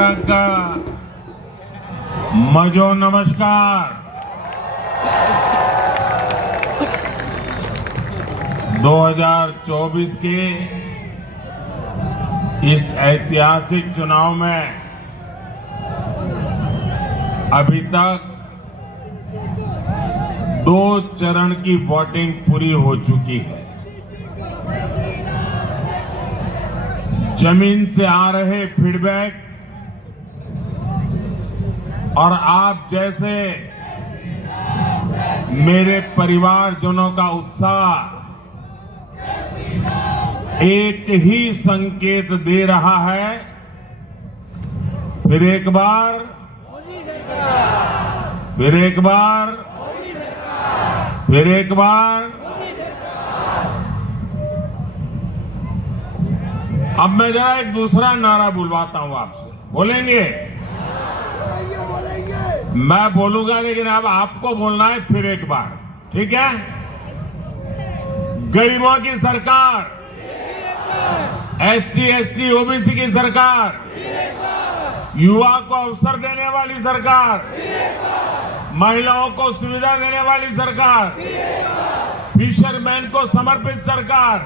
का मजो नमस्कार। 2024 के इस ऐतिहासिक चुनाव में अभी तक 2 चरण की वोटिंग पूरी हो चुकी है। जमीन से आ रहे फीडबैक और आप जैसे मेरे परिवारजनों का उत्साह एक ही संकेत दे रहा है, फिर एक बार फिर एक बार फिर एक बार। अब मैं जरा एक दूसरा नारा बुलवाता हूं आपसे, बोलेंगे? मैं बोलूंगा लेकिन अब आपको बोलना है फिर एक बार, ठीक है? गरीबों की सरकार, SC ST OBC की सरकार, युवा को अवसर देने वाली सरकार, महिलाओं को सुविधा देने वाली सरकार, फिशरमैन को समर्पित सरकार,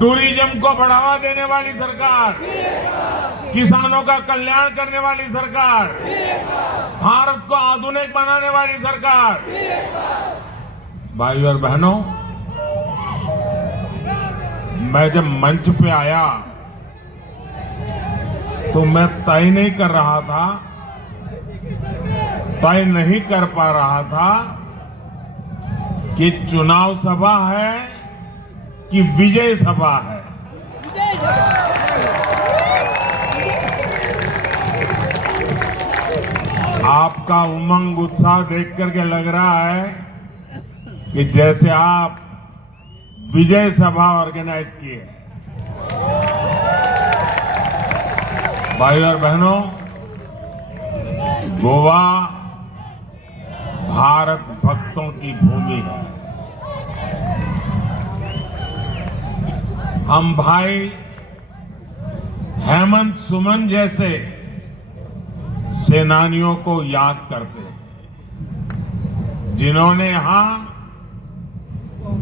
टूरिज्म को बढ़ावा देने वाली सरकार, किसानों का कल्याण करने वाली सरकार, भारत को आधुनिक बनाने वाली सरकार। भाइयों और बहनों, मैं जब मंच पे आया तो मैं तय नहीं कर रहा था, तय नहीं कर पा रहा था कि चुनाव सभा है कि विजय सभा है। आपका उमंग उत्साह देख करके लग रहा है कि जैसे आप विजय सभा ऑर्गेनाइज की है। भाइयों और बहनों, गोवा भारत भक्तों की भूमि है। हम भाई हेमंत सुमन जैसे सेनानियों को याद करते हैं, जिन्होंने यहां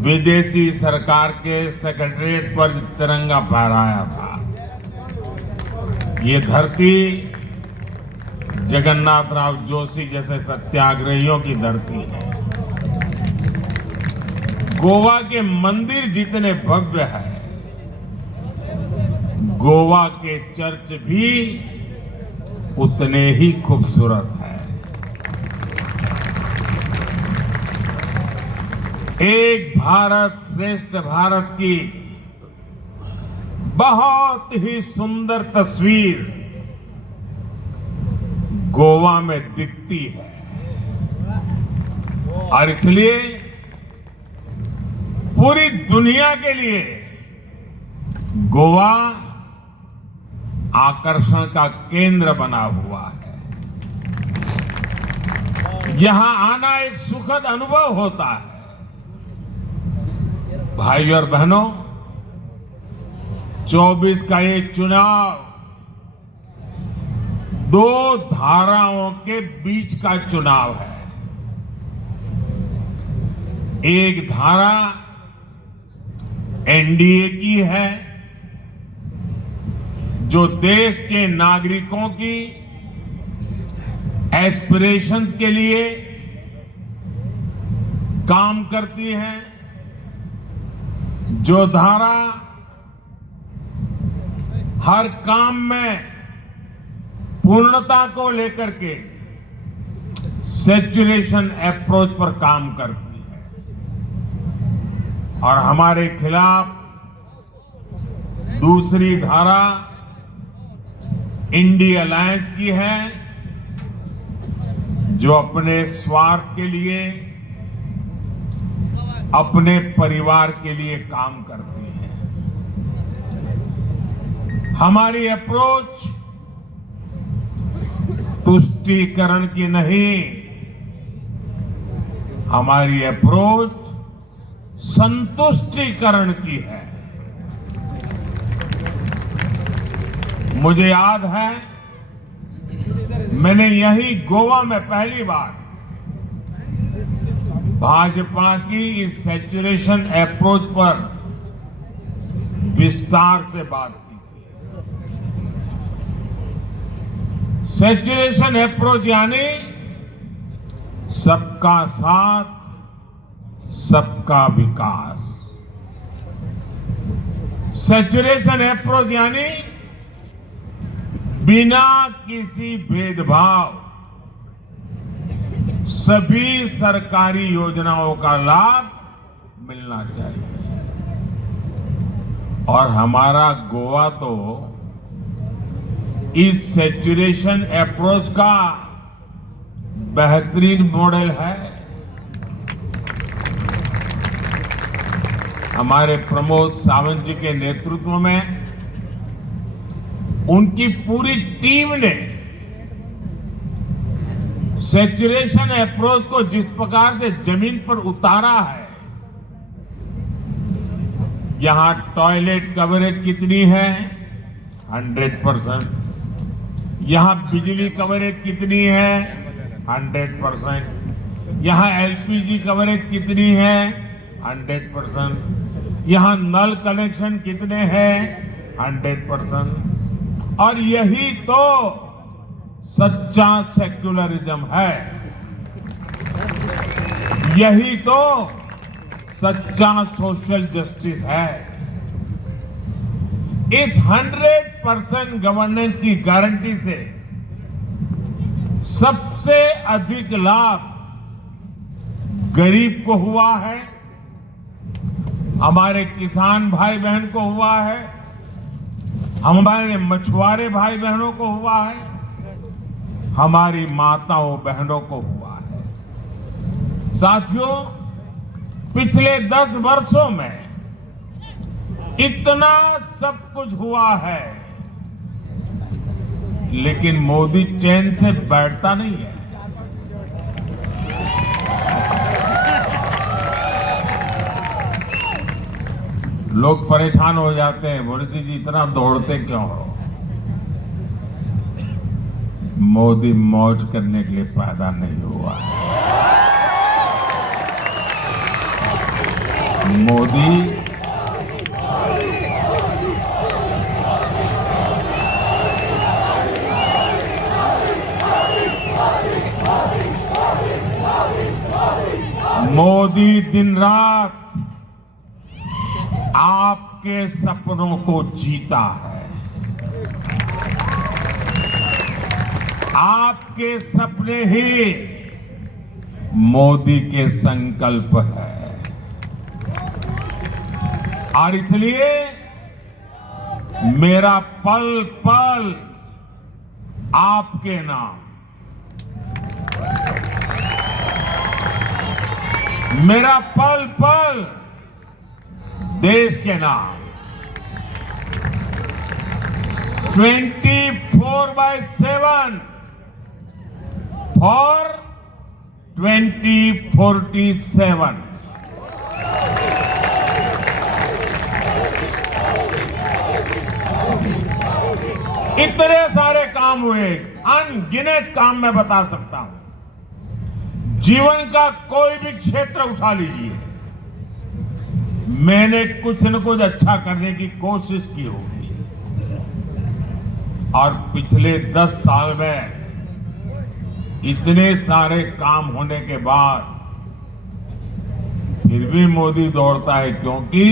विदेशी सरकार के सेक्रेटरीट पर तिरंगा फहराया था। ये धरती जगन्नाथ राव जोशी जैसे सत्याग्रहियों की धरती है। गोवा के मंदिर जितने भव्य है, गोवा के चर्च भी उतने ही खूबसूरत है। एक भारत श्रेष्ठ भारत की बहुत ही सुंदर तस्वीर गोवा में दिखती है और इसलिए पूरी दुनिया के लिए गोवा आकर्षण का केंद्र बना हुआ है। यहां आना एक सुखद अनुभव होता है। भाइयों और बहनों, 24 का ये चुनाव 2 धाराओं के बीच का चुनाव है। एक धारा NDA की है, जो देश के नागरिकों की एस्पिरेशंस के लिए काम करती है, जो धारा हर काम में पूर्णता को लेकर के सैचुरेशन अप्रोच पर काम करती है और हमारे खिलाफ दूसरी धारा इंडिया अलायंस की है, जो अपने स्वार्थ के लिए, अपने परिवार के लिए काम करती है। हमारी अप्रोच तुष्टीकरण की नहीं, हमारी अप्रोच संतुष्टीकरण की है। मुझे याद है मैंने यही गोवा में पहली बार भाजपा की इस सैचुरेशन अप्रोच पर विस्तार से बात की थी। सैचुरेशन अप्रोच यानी सबका साथ, सबका विकास। सैचुरेशन अप्रोच यानी बिना किसी भेदभाव सभी सरकारी योजनाओं का लाभ मिलना चाहिए। और हमारा गोवा तो इस सैचुरेशन अप्रोच का बेहतरीन मॉडल है। हमारे प्रमोद सावंत जी के नेतृत्व में उनकी पूरी टीम ने सैचुरेशन अप्रोच को जिस प्रकार से जमीन पर उतारा है, यहां टॉयलेट कवरेज कितनी है? 100%। यहां बिजली कवरेज कितनी है? 100%। यहां एलपीजी कवरेज कितनी है? 100%। यहां नल कनेक्शन कितने हैं? 100%। और यही तो सच्चा सेक्युलरिज्म है। यही तो सच्चा सोशल जस्टिस है। इस 100% गवर्नेंस की गारंटी से सबसे अधिक लाभ गरीब को हुआ है, हमारे किसान भाई बहन को हुआ है, हमारे मछुआरे भाई बहनों को हुआ है, हमारी माताओं बहनों को हुआ है। साथियों, पिछले 10 वर्षों में इतना सब कुछ हुआ है, लेकिन मोदी चैन से बैठता नहीं है। लोग परेशान हो जाते हैं, मोदी जी इतना दौड़ते क्यों हो? मोदी मौज करने के लिए पैदा नहीं हुआ है। मोदी दिन रात आपके सपनों को जीता है। आपके सपने ही मोदी के संकल्प है। और इसलिए मेरा पल पल आपके नाम, मेरा पल पल देश के नाम। 24/7 फॉर 2047। इतने सारे काम हुए, अनगिनत काम मैं बता सकता हूं। जीवन का कोई भी क्षेत्र उठा लीजिए, मैंने कुछ न कुछ अच्छा करने की कोशिश की होगी। और पिछले 10 साल में इतने सारे काम होने के बाद फिर भी मोदी दौड़ता है, क्योंकि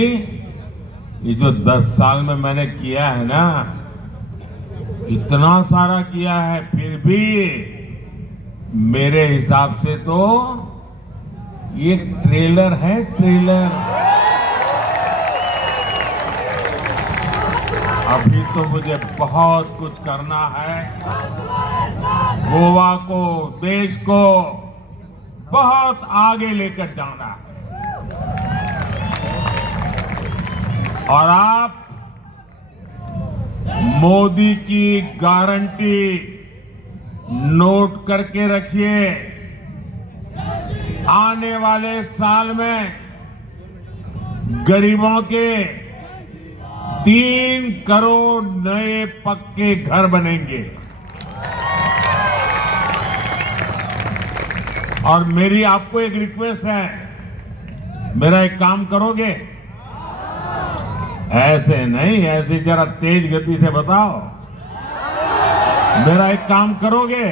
ये जो 10 साल में मैंने किया है ना, इतना सारा किया है, फिर भी मेरे हिसाब से तो ये ट्रेलर है, ट्रेलर। अभी तो मुझे बहुत कुछ करना है। गोवा को, देश को बहुत आगे लेकर जाना है। और आप मोदी की गारंटी नोट करके रखिए। आने वाले साल में गरीबों के 3 करोड़ नए पक्के घर बनेंगे। और मेरी आपको एक रिक्वेस्ट है, मेरा एक काम करोगे? ऐसे नहीं, ऐसे जरा तेज गति से बताओ। मेरा एक काम करोगे?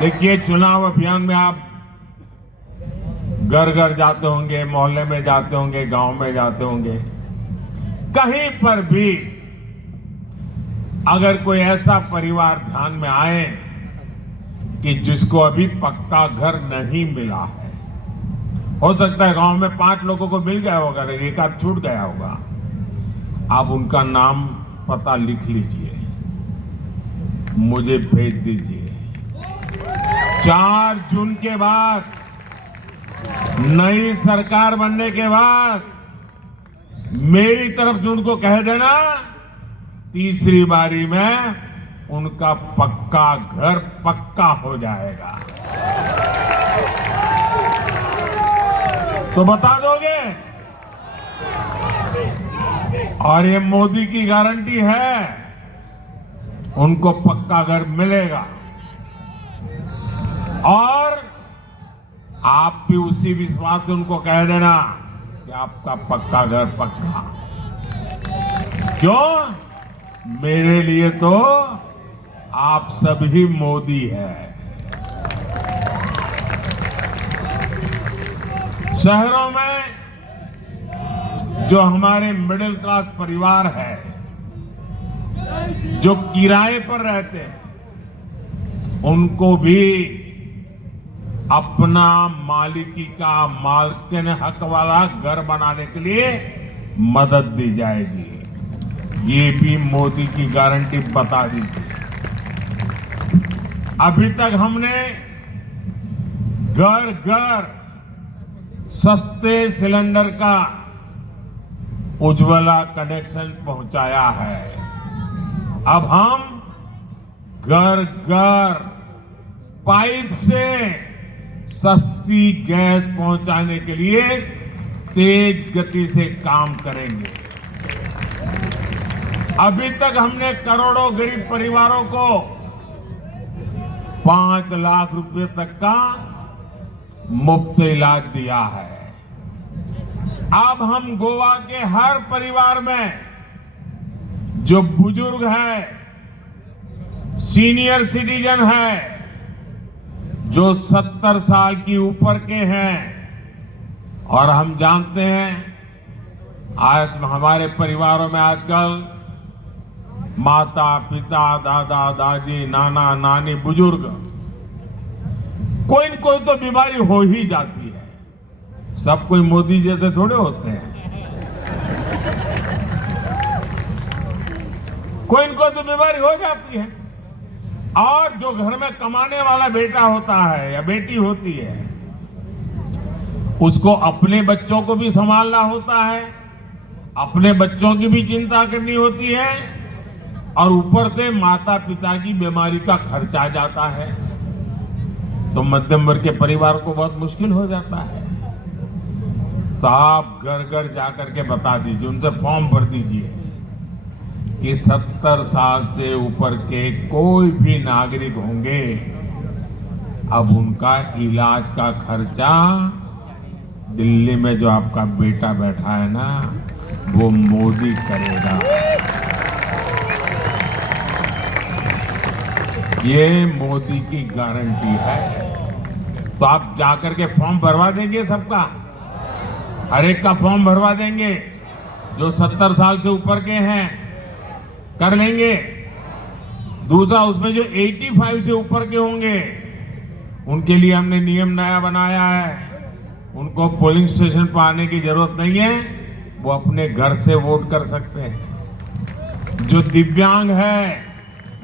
देखिए, चुनाव अभियान में आप घर घर जाते होंगे, मोहल्ले में जाते होंगे, गांव में जाते होंगे, कहीं पर भी अगर कोई ऐसा परिवार ध्यान में आए कि जिसको अभी पक्का घर नहीं मिला है, हो सकता है गांव में 5 लोगों को मिल गया होगा, एक आध छूट गया होगा, आप उनका नाम पता लिख लीजिए, मुझे भेज दीजिए। 4 जून के बाद, नई सरकार बनने के बाद मेरी तरफ से उनको कह देना, तीसरी बारी में उनका पक्का घर पक्का हो जाएगा। तो बता दोगे? और ये मोदी की गारंटी है, उनको पक्का घर मिलेगा। और आप भी उसी विश्वास से उनको कह देना कि आपका पक्का घर पक्का। क्यों? मेरे लिए तो आप सभी मोदी है। शहरों में जो हमारे मिडिल क्लास परिवार है, जो किराए पर रहते हैं, उनको भी अपना मालिकी का, मालकिन हक वाला घर बनाने के लिए मदद दी जाएगी। ये भी मोदी की गारंटी बता दी थी। अभी तक हमने घर घर सस्ते सिलेंडर का उज्ज्वला कनेक्शन पहुंचाया है। अब हम घर घर पाइप से सस्ती गैस पहुंचाने के लिए तेज गति से काम करेंगे। अभी तक हमने करोड़ों गरीब परिवारों को 5 लाख रुपए तक का मुफ्त इलाज दिया है। अब हम गोवा के हर परिवार में जो बुजुर्ग है, सीनियर सिटीजन है, जो 70 साल की ऊपर के हैं, और हम जानते हैं आज हमारे परिवारों में आजकल माता पिता, दादा दादी, नाना नानी, बुजुर्ग, कोई न कोई तो बीमारी हो ही जाती है। सब कोई मोदी जैसे थोड़े होते हैं, कोई न कोई तो बीमारी हो जाती है। और जो घर में कमाने वाला बेटा होता है या बेटी होती है, उसको अपने बच्चों को भी संभालना होता है, अपने बच्चों की भी चिंता करनी होती है, और ऊपर से माता पिता की बीमारी का खर्च आ जाता है, तो मध्यम वर्ग के परिवार को बहुत मुश्किल हो जाता है। तो आप घर घर जाकर के बता दीजिए, उनसे फॉर्म भर दीजिए कि 70 साल से ऊपर के कोई भी नागरिक होंगे, अब उनका इलाज का खर्चा दिल्ली में जो आपका बेटा बैठा है ना, वो मोदी करेगा। ये मोदी की गारंटी है। तो आप जाकर के फॉर्म भरवा देंगे सबका, हर एक का फॉर्म भरवा देंगे। जो 70 साल से ऊपर के हैं कर लेंगे। दूसरा, उसमें जो 85 से ऊपर के होंगे उनके लिए हमने नियम नया बनाया है। उनको पोलिंग स्टेशन पर आने की जरूरत नहीं है, वो अपने घर से वोट कर सकते हैं। जो दिव्यांग है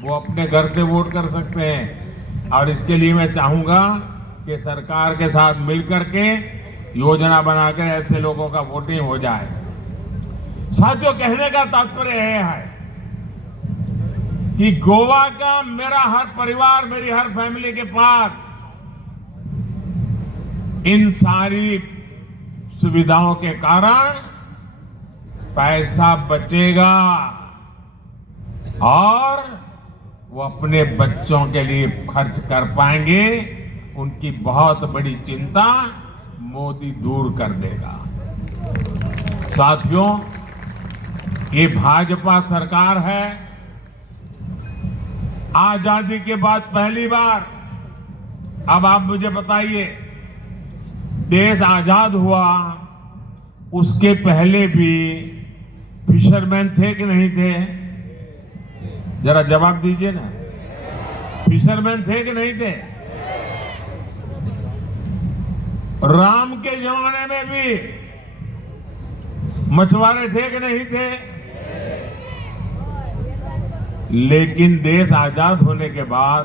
वो अपने घर से वोट कर सकते हैं। और इसके लिए मैं चाहूंगा कि सरकार के साथ मिलकर के योजना बनाकर ऐसे लोगों का वोटिंग हो जाए। साथियों, कहने का तात्पर्य यह है कि गोवा का मेरा हर परिवार, मेरी हर फैमिली के पास इन सारी सुविधाओं के कारण पैसा बचेगा और वो अपने बच्चों के लिए खर्च कर पाएंगे, उनकी बहुत बड़ी चिंता मोदी दूर कर देगा। साथियों, ये भाजपा सरकार है। आजादी के बाद पहली बार, अब आप मुझे बताइए, देश आजाद हुआ उसके पहले भी फिशरमैन थे कि नहीं थे? जरा जवाब दीजिए ना। फिशरमैन थे कि नहीं थे? राम के जमाने में भी मछुआरे थे कि नहीं थे? लेकिन देश आजाद होने के बाद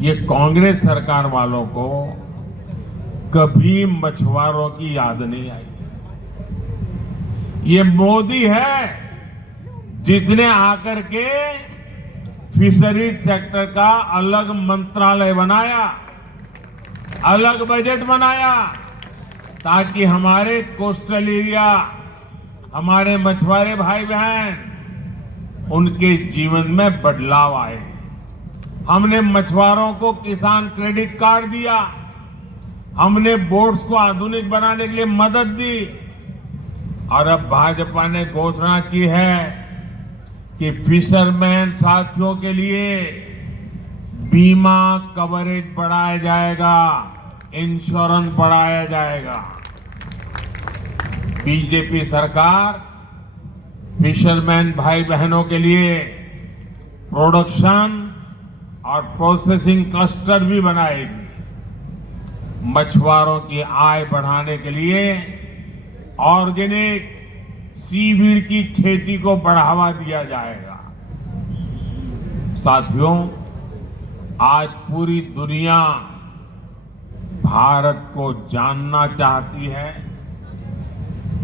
ये कांग्रेस सरकार वालों को कभी मछुआरों की याद नहीं आई। ये मोदी है जिसने आकर के फिशरीज सेक्टर का अलग मंत्रालय बनाया, अलग बजट बनाया, ताकि हमारे कोस्टल एरिया, हमारे मछुआरे भाई बहन, उनके जीवन में बदलाव आए। हमने मछुआरों को किसान क्रेडिट कार्ड दिया, हमने बोट्स को आधुनिक बनाने के लिए मदद दी, और अब भाजपा ने घोषणा की है कि फिशरमैन साथियों के लिए बीमा कवरेज बढ़ाया जाएगा, इंश्योरेंस बढ़ाया जाएगा। बीजेपी सरकार फिशरमैन भाई बहनों के लिए प्रोडक्शन और प्रोसेसिंग क्लस्टर भी बनाएगी। मछुआरों की आय बढ़ाने के लिए ऑर्गेनिक सीवीड की खेती को बढ़ावा दिया जाएगा। साथियों, आज पूरी दुनिया भारत को जानना चाहती है,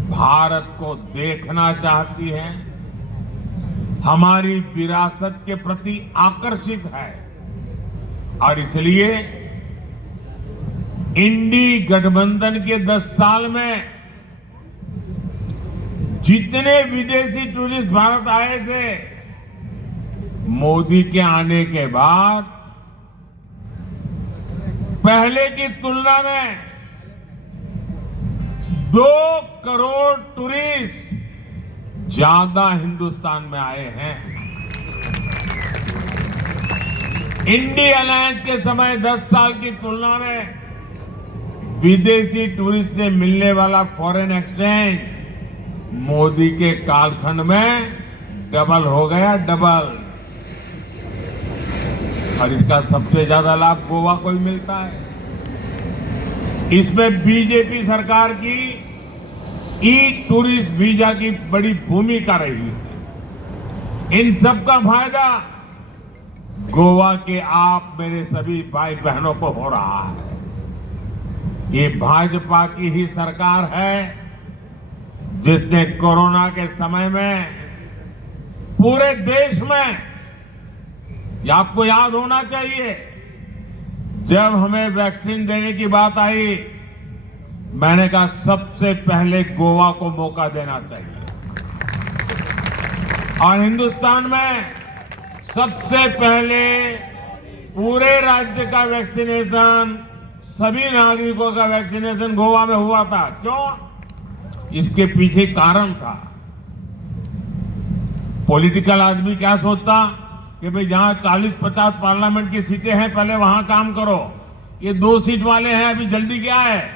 भारत को देखना चाहती है, हमारी विरासत के प्रति आकर्षित है, और इसलिए इंडी गठबंधन के 10 साल में जितने विदेशी टूरिस्ट भारत आए थे, मोदी के आने के बाद पहले की तुलना में 2 करोड़ टूरिस्ट ज्यादा हिंदुस्तान में आए हैं। इंडी अलायंस के समय 10 साल की तुलना में विदेशी टूरिस्ट से मिलने वाला फॉरेन एक्सचेंज मोदी के कालखंड में डबल हो गया, डबल। और इसका सबसे ज्यादा लाभ गोवा को ही मिलता है। इसमें बीजेपी सरकार की ई टूरिस्ट वीजा की बड़ी भूमिका रही है। इन सब का फायदा गोवा के आप मेरे सभी भाई बहनों को हो रहा है। ये भाजपा की ही सरकार है जिसने कोरोना के समय में पूरे देश में, ये आपको याद होना चाहिए, जब हमें वैक्सीन देने की बात आई, मैंने कहा सबसे पहले गोवा को मौका देना चाहिए, और हिंदुस्तान में सबसे पहले पूरे राज्य का वैक्सीनेशन, सभी नागरिकों का वैक्सीनेशन गोवा में हुआ था। क्यों? इसके पीछे कारण था। पॉलिटिकल आदमी क्या सोचता कि भाई जहां 40-50 पार्लियामेंट की सीटें हैं, पहले वहां काम करो। ये 2 सीट वाले हैं, अभी जल्दी क्या है?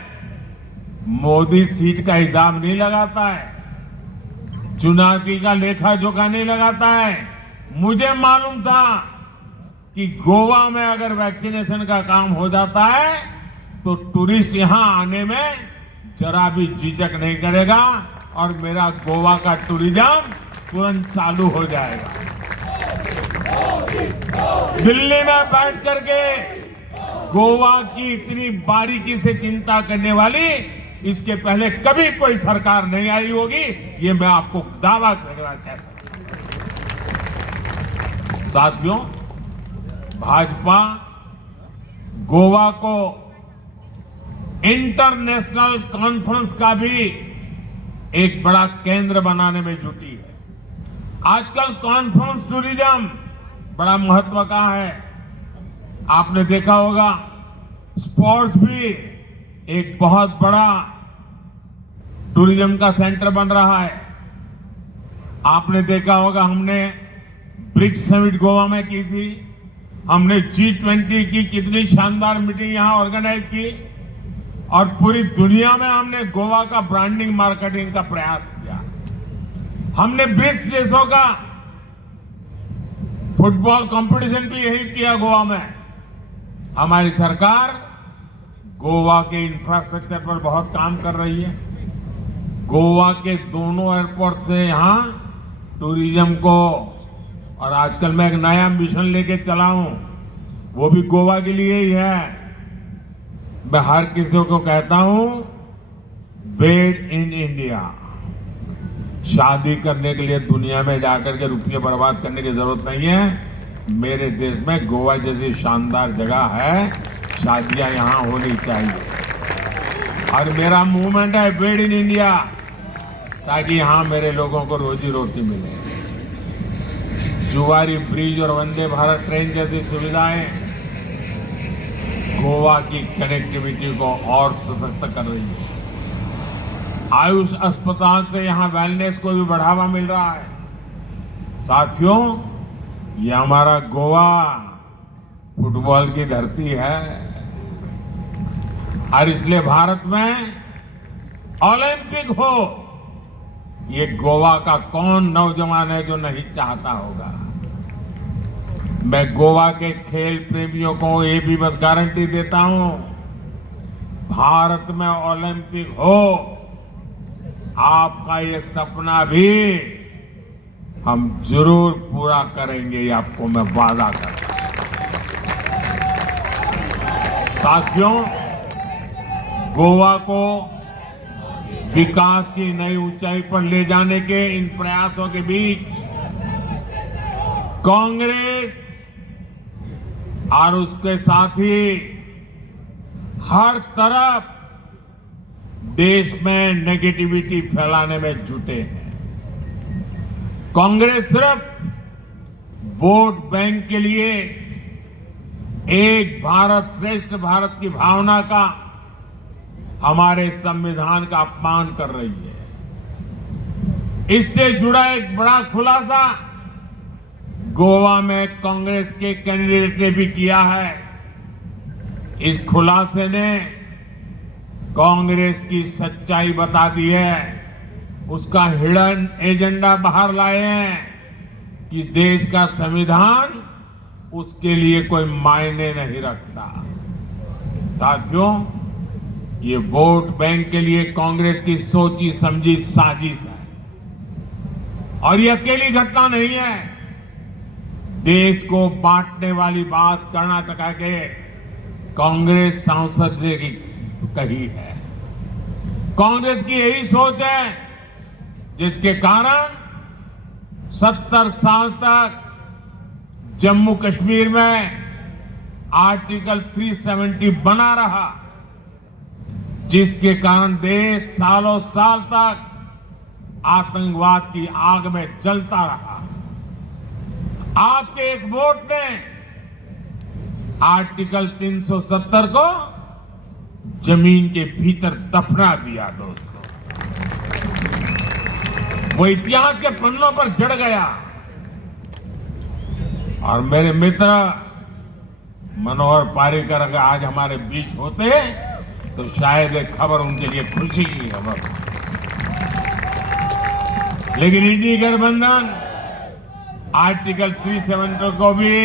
मोदी सीट का हिसाब नहीं लगाता है, चुनावी का लेखा जोखा नहीं लगाता है। मुझे मालूम था कि गोवा में अगर वैक्सीनेशन का काम हो जाता है तो टूरिस्ट यहां आने में जरा भी झिझक नहीं करेगा, और मेरा गोवा का टूरिज्म तुरंत चालू हो जाएगा। दिल्ली में बैठ करके गोवा की इतनी बारीकी से चिंता करने वाली इसके पहले कभी कोई सरकार नहीं आई होगी, ये मैं आपको दावा करना चाहता हूं। साथियों, भाजपा गोवा को इंटरनेशनल कॉन्फ्रेंस का भी एक बड़ा केंद्र बनाने में जुटी है। आजकल कॉन्फ्रेंस टूरिज्म बड़ा महत्व का है। आपने देखा होगा स्पोर्ट्स भी एक बहुत बड़ा टूरिज्म का सेंटर बन रहा है। आपने देखा होगा, हमने ब्रिक्स समिट गोवा में की थी, हमने G20 की कितनी शानदार मीटिंग यहां ऑर्गेनाइज की, और पूरी दुनिया में हमने गोवा का ब्रांडिंग मार्केटिंग का प्रयास किया। हमने ब्रिक्स देशों का फुटबॉल कंपटीशन भी यही किया गोवा में। हमारी सरकार गोवा के इंफ्रास्ट्रक्चर पर बहुत काम कर रही है। गोवा के दोनों एयरपोर्ट से यहां टूरिज्म को, और आजकल मैं एक नया मिशन लेके चला हूं, वो भी गोवा के लिए ही है। मैं हर किसी को कहता हूं, मेड इन इंडिया। शादी करने के लिए दुनिया में जाकर के रुपये बर्बाद करने की जरूरत नहीं है। मेरे देश में गोवा जैसी शानदार जगह है, शादियां यहां होनी चाहिए। और मेरा मूवमेंट है मेड इन इंडिया, ताकि यहां मेरे लोगों को रोजी रोटी मिले। जुवारी ब्रिज और वंदे भारत ट्रेन जैसी सुविधाएं गोवा की कनेक्टिविटी को और सशक्त कर रही है। आयुष अस्पताल से यहां वेलनेस को भी बढ़ावा मिल रहा है। साथियों, ये हमारा गोवा फुटबॉल की धरती है, और इसलिए भारत में ओलंपिक हो, ये गोवा का कौन नौजवान है जो नहीं चाहता होगा। मैं गोवा के खेल प्रेमियों को ये भी बस गारंटी देता हूं, भारत में ओलंपिक हो, आपका ये सपना भी हम जरूर पूरा करेंगे, ये आपको मैं वादा करता हूं। साथियों, गोवा को विकास की नई ऊंचाई पर ले जाने के इन प्रयासों के बीच कांग्रेस और उसके साथी हर तरफ देश में नेगेटिविटी फैलाने में जुटे हैं। कांग्रेस सिर्फ वोट बैंक के लिए एक भारत श्रेष्ठ भारत की भावना का, हमारे संविधान का अपमान कर रही है। इससे जुड़ा एक बड़ा खुलासा गोवा में कांग्रेस के कैंडिडेट ने भी किया है। इस खुलासे ने कांग्रेस की सच्चाई बता दी है। उसका हिडन एजेंडा बाहर लाए हैं कि देश का संविधान उसके लिए कोई मायने नहीं रखता। साथियों, ये वोट बैंक के लिए कांग्रेस की सोची समझी साजिश है, और ये अकेली घटना नहीं है। देश को बांटने वाली बात कर्नाटका के कांग्रेस सांसद ने कही है। कांग्रेस की यही सोच है जिसके कारण 70 साल तक जम्मू कश्मीर में आर्टिकल 370 बना रहा, जिसके कारण देश सालों साल तक आतंकवाद की आग में जलता रहा। आपके एक वोट ने आर्टिकल 370 को जमीन के भीतर दफना दिया। दोस्तों, वो इतिहास के पन्नों पर जड़ गया, और मेरे मित्र मनोहर पार्रिकर अगर आज हमारे बीच होते तो शायद एक खबर उनके लिए खुशी की खबर। लेकिन इंडी गठबंधन आर्टिकल 370 को भी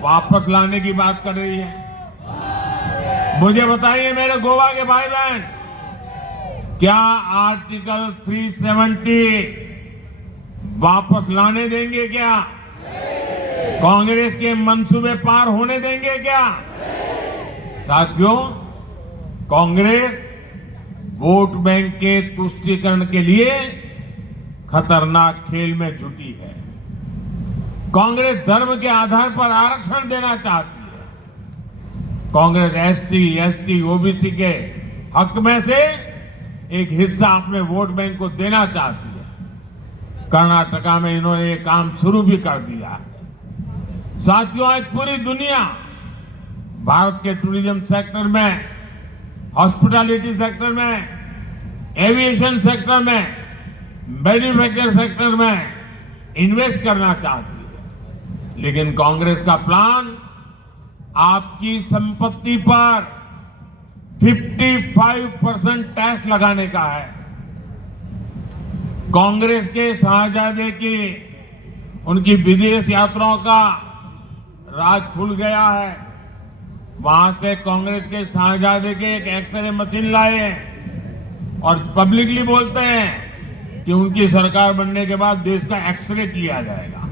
वापस लाने की बात कर रही है। मुझे बताइए मेरे गोवा के भाई बहन, क्या आर्टिकल 370 वापस लाने देंगे? क्या कांग्रेस के मंसूबे पार होने देंगे क्या? साथियों, कांग्रेस वोट बैंक के तुष्टीकरण के लिए खतरनाक खेल में जुटी है। कांग्रेस धर्म के आधार पर आरक्षण देना चाहती है। कांग्रेस SC, ST, OBC के हक में से एक हिस्सा अपने वोट बैंक को देना चाहती है। कर्नाटका में इन्होंने ये काम शुरू भी कर दिया है। साथियों, आज पूरी दुनिया भारत के टूरिज्म सेक्टर में, हॉस्पिटैलिटी सेक्टर में, एविएशन सेक्टर में, मैन्युफैक्चर सेक्टर में इन्वेस्ट करना चाहती है। लेकिन कांग्रेस का प्लान आपकी संपत्ति पर 55% टैक्स लगाने का है। कांग्रेस के शाहजादे की उनकी विदेश यात्राओं का राज खुल गया है। वहां से कांग्रेस के शाहजादे के एक एक्सरे मशीन लाए और पब्लिकली बोलते हैं कि उनकी सरकार बनने के बाद देश का एक्सरे किया जाएगा।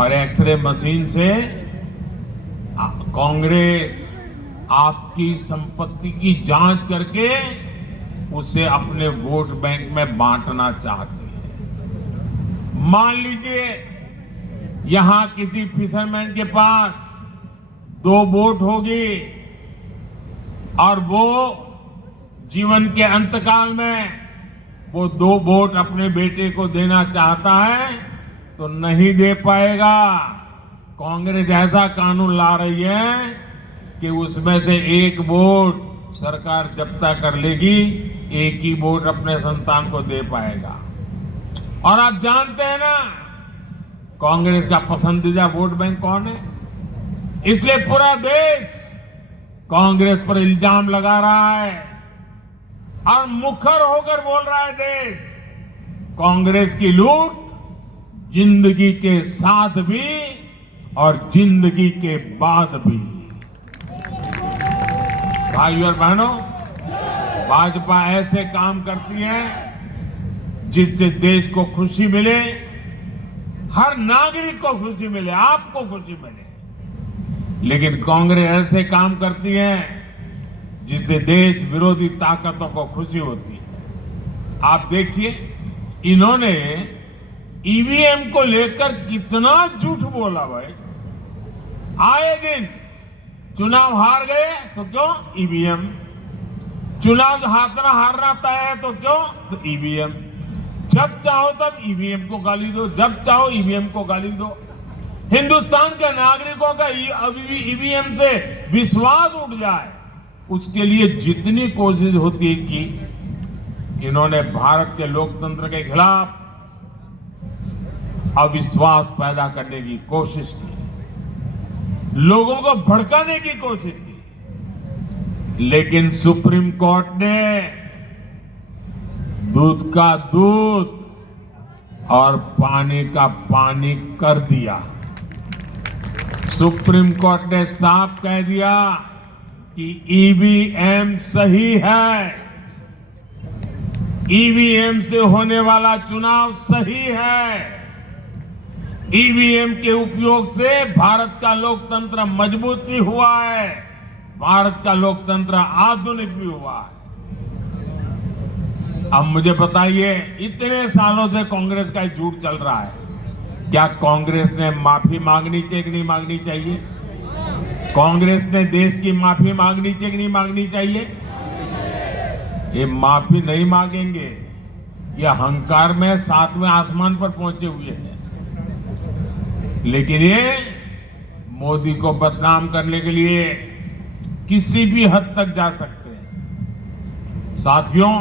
और एक्सरे मशीन से कांग्रेस आपकी संपत्ति की जांच करके उसे अपने वोट बैंक में बांटना चाहती है। मान लीजिए यहां किसी फिशरमैन के पास 2 बोट होगी और वो जीवन के अंतकाल में वो 2 बोट अपने बेटे को देना चाहता है तो नहीं दे पाएगा। कांग्रेस ऐसा कानून ला रही है कि उसमें से 1 बोट सरकार जब्ता कर लेगी, 1 ही बोट अपने संतान को दे पाएगा। और आप जानते हैं ना कांग्रेस का पसंदीदा वोट बैंक कौन है? इसलिए पूरा देश कांग्रेस पर इल्जाम लगा रहा है और मुखर होकर बोल रहा है देश, कांग्रेस की लूट जिंदगी के साथ भी और जिंदगी के बाद भी। भाइयों और बहनों, भाजपा ऐसे काम करती है जिससे देश को खुशी मिले, हर नागरिक को खुशी मिले, आपको खुशी मिले। लेकिन कांग्रेस ऐसे काम करती है जिससे देश विरोधी ताकतों को खुशी होती है। आप देखिए इन्होंने ईवीएम को लेकर कितना झूठ बोला भाई। आए दिन चुनाव हार गए तो क्यों? ईवीएम। चुनाव हारना तय है तो क्यों? तो ईवीएम। जब चाहो तब ईवीएम को गाली दो, जब चाहो ईवीएम को गाली दो। हिंदुस्तान के नागरिकों का ईवीएम से विश्वास उठ जाए, उसके लिए जितनी कोशिश होती है कि इन्होंने भारत के लोकतंत्र के खिलाफ अविश्वास पैदा करने की कोशिश की, लोगों को भड़काने की कोशिश की। लेकिन सुप्रीम कोर्ट ने दूध का दूध और पानी का पानी कर दिया। सुप्रीम कोर्ट ने साफ कह दिया कि ईवीएम सही है, ईवीएम से होने वाला चुनाव सही है। ईवीएम के उपयोग से भारत का लोकतंत्र मजबूत भी हुआ है, भारत का लोकतंत्र आधुनिक भी हुआ है। अब मुझे बताइए, इतने सालों से कांग्रेस का झूठ चल रहा है, क्या कांग्रेस ने माफी मांगनी चाहिए कि नहीं मांगनी चाहिए? कांग्रेस ने देश की माफी मांगनी चाहिए कि नहीं मांगनी चाहिए? ये माफी नहीं मांगेंगे, ये अहंकार में 7वें आसमान पर पहुंचे हुए हैं। लेकिन ये मोदी को बदनाम करने के लिए किसी भी हद तक जा सकते हैं। साथियों,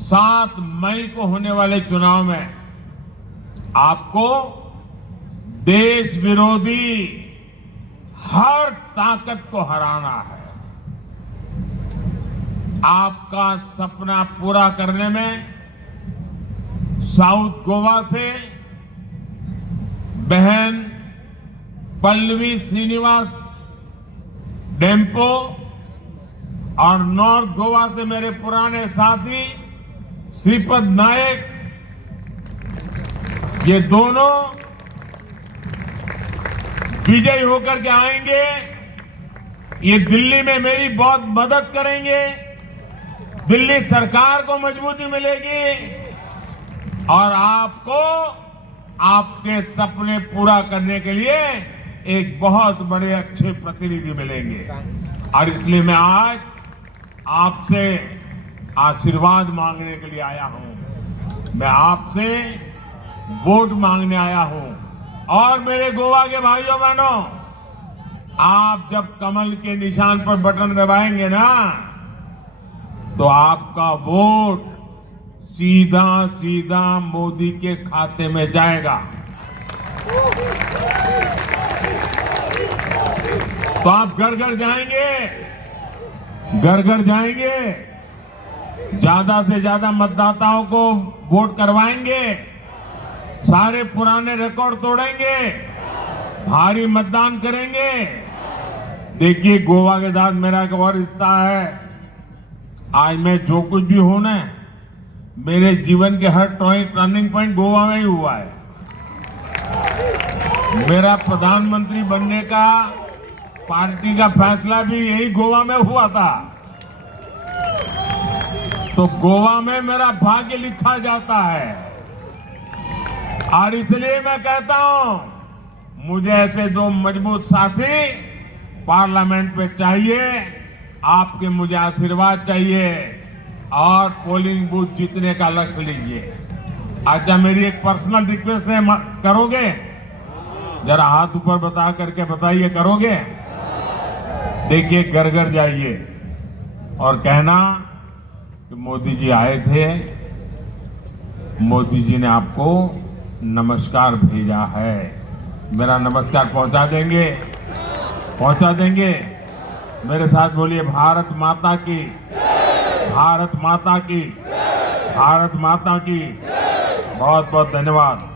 7 मई को होने वाले चुनाव में आपको देश विरोधी हर ताकत को हराना है। आपका सपना पूरा करने में साउथ गोवा से बहन पल्लवी श्रीनिवास डेम्पो और नॉर्थ गोवा से मेरे पुराने साथी श्रीपद नायक, ये दोनों विजयी होकर के आएंगे। ये दिल्ली में मेरी बहुत मदद करेंगे, दिल्ली सरकार को मजबूती मिलेगी और आपको आपके सपने पूरा करने के लिए एक बहुत बड़े अच्छे प्रतिनिधि मिलेंगे। और इसलिए मैं आज आपसे आशीर्वाद मांगने के लिए आया हूं, मैं आपसे वोट मांगने आया हूं। और मेरे गोवा के भाइयों बहनों, आप जब कमल के निशान पर बटन दबाएंगे ना, तो आपका वोट सीधा सीधा मोदी के खाते में जाएगा। तो आप घर घर जाएंगे, घर घर जाएंगे, ज्यादा से ज्यादा मतदाताओं को वोट करवाएंगे, सारे पुराने रिकॉर्ड तोड़ेंगे, भारी मतदान करेंगे। देखिए, गोवा के साथ मेरा एक और रिश्ता है। आज मैं जो कुछ भी हूं ना, मेरे जीवन के हर टर्निंग पॉइंट गोवा में ही हुआ है। मेरा प्रधानमंत्री बनने का पार्टी का फैसला भी यही गोवा में हुआ था। तो गोवा में मेरा भाग्य लिखा जाता है, और इसलिए मैं कहता हूं, मुझे ऐसे दो मजबूत साथी पार्लियामेंट में चाहिए। आपके मुझे आशीर्वाद चाहिए और पोलिंग बूथ जीतने का लक्ष्य लीजिए। अच्छा, मेरी एक पर्सनल रिक्वेस्ट है, करोगे? जरा हाथ ऊपर बता करके बताइए, करोगे? देखिए, घर घर जाइए और कहना कि मोदी जी आए थे, मोदी जी ने आपको नमस्कार भेजा है। मेरा नमस्कार पहुंचा देंगे? पहुंचा देंगे? मेरे साथ बोलिए, भारत माता की, भारत माता की, भारत माता की। बहुत बहुत धन्यवाद।